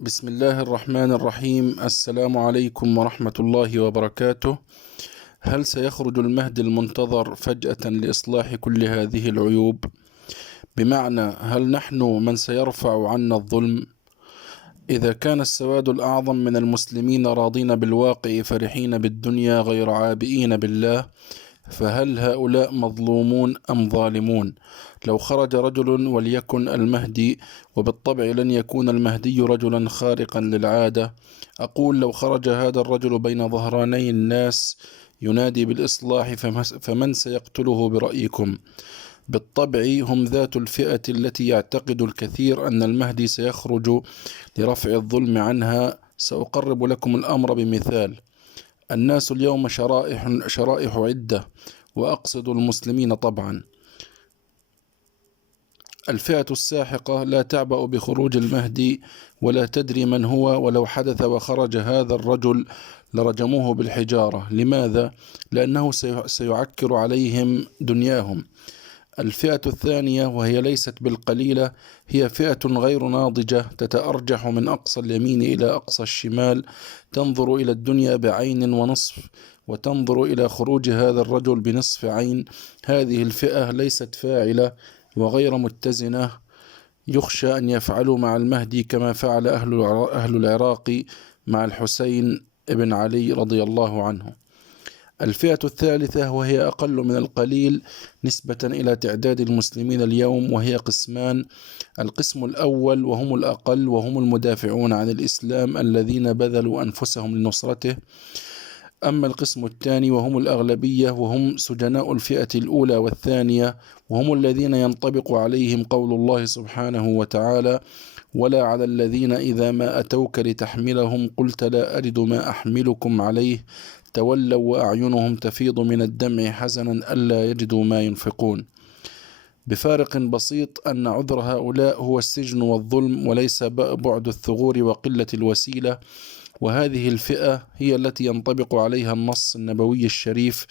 بسم الله الرحمن الرحيم. السلام عليكم ورحمة الله وبركاته. هل سيخرج المهدي المنتظر فجأة لإصلاح كل هذه العيوب؟ بمعنى هل نحن من سيرفع عنا الظلم؟ إذا كان السواد الأعظم من المسلمين راضين بالواقع فرحين بالدنيا غير عابئين بالله، فهل هؤلاء مظلومون أم ظالمون؟ لو خرج رجل وليكن المهدي، وبالطبع لن يكون المهدي رجلا خارقا للعادة، أقول لو خرج هذا الرجل بين ظهراني الناس ينادي بالإصلاح فمن سيقتله برأيكم؟ بالطبع هم ذات الفئة التي يعتقد الكثير أن المهدي سيخرج لرفع الظلم عنها. سأقرب لكم الأمر بمثال. الناس اليوم شرائح عدة، وأقصد المسلمين طبعا. الفئة الساحقة لا تعبأ بخروج المهدي ولا تدري من هو، ولو حدث وخرج هذا الرجل لرجموه بالحجارة. لماذا؟ لأنه سيعكر عليهم دنياهم. الفئة الثانية وهي ليست بالقليلة هي فئة غير ناضجة، تتأرجح من أقصى اليمين إلى أقصى الشمال، تنظر إلى الدنيا بعين ونصف، وتنظر إلى خروج هذا الرجل بنصف عين. هذه الفئة ليست فاعلة وغير متزنة، يخشى أن يفعلوا مع المهدي كما فعل أهل العراق مع الحسين بن علي رضي الله عنه. الفئة الثالثة وهي أقل من القليل نسبة إلى تعداد المسلمين اليوم، وهي قسمان. القسم الأول وهم الأقل، وهم المدافعون عن الإسلام الذين بذلوا أنفسهم لنصرته. أما القسم الثاني وهم الأغلبية، وهم سجناء الفئة الأولى والثانية، وهم الذين ينطبق عليهم قول الله سبحانه وتعالى: ولا على الذين إذا ما أتوك لتحملهم قلت لا أجد ما أحملكم عليه تولوا وأعينهم تفيض من الدمع حزنا ألا يجدوا ما ينفقون. بفارق بسيط أن عذر هؤلاء هو السجن والظلم، وليس بعد الثغور وقلة الوسيلة. وهذه الفئة هي التي ينطبق عليها النص النبوي الشريف،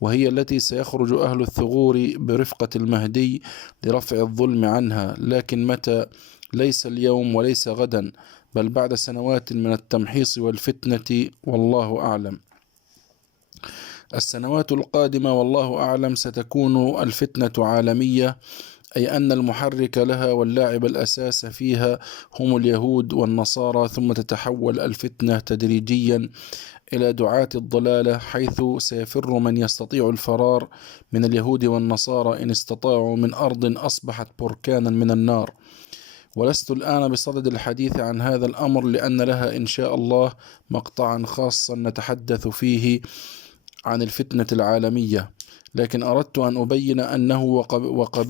وهي التي سيخرج أهل الثغور برفقة المهدي لرفع الظلم عنها. لكن متى؟ ليس اليوم وليس غدا، بل بعد سنوات من التمحيص والفتنة، والله أعلم. السنوات القادمة والله أعلم ستكون الفتنة عالمية، أي أن المحرك لها واللاعب الأساس فيها هم اليهود والنصارى، ثم تتحول الفتنة تدريجيا إلى دعاة الضلالة، حيث سيفر من يستطيع الفرار من اليهود والنصارى إن استطاعوا من أرض أصبحت بركانا من النار. ولست الآن بصدد الحديث عن هذا الأمر، لأن لها إن شاء الله مقطعا خاصا نتحدث فيه عن الفتنة العالمية. لكن أردت أن أبين أنه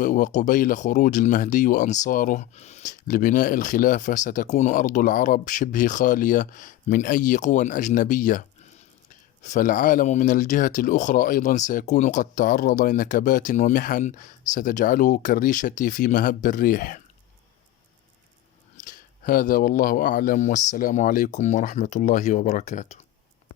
وقبيل خروج المهدي وأنصاره لبناء الخلافة ستكون أرض العرب شبه خالية من أي قوى أجنبية، فالعالم من الجهة الأخرى أيضا سيكون قد تعرض لنكبات ومحن ستجعله كالريشة في مهب الريح. هذا والله أعلم، والسلام عليكم ورحمة الله وبركاته.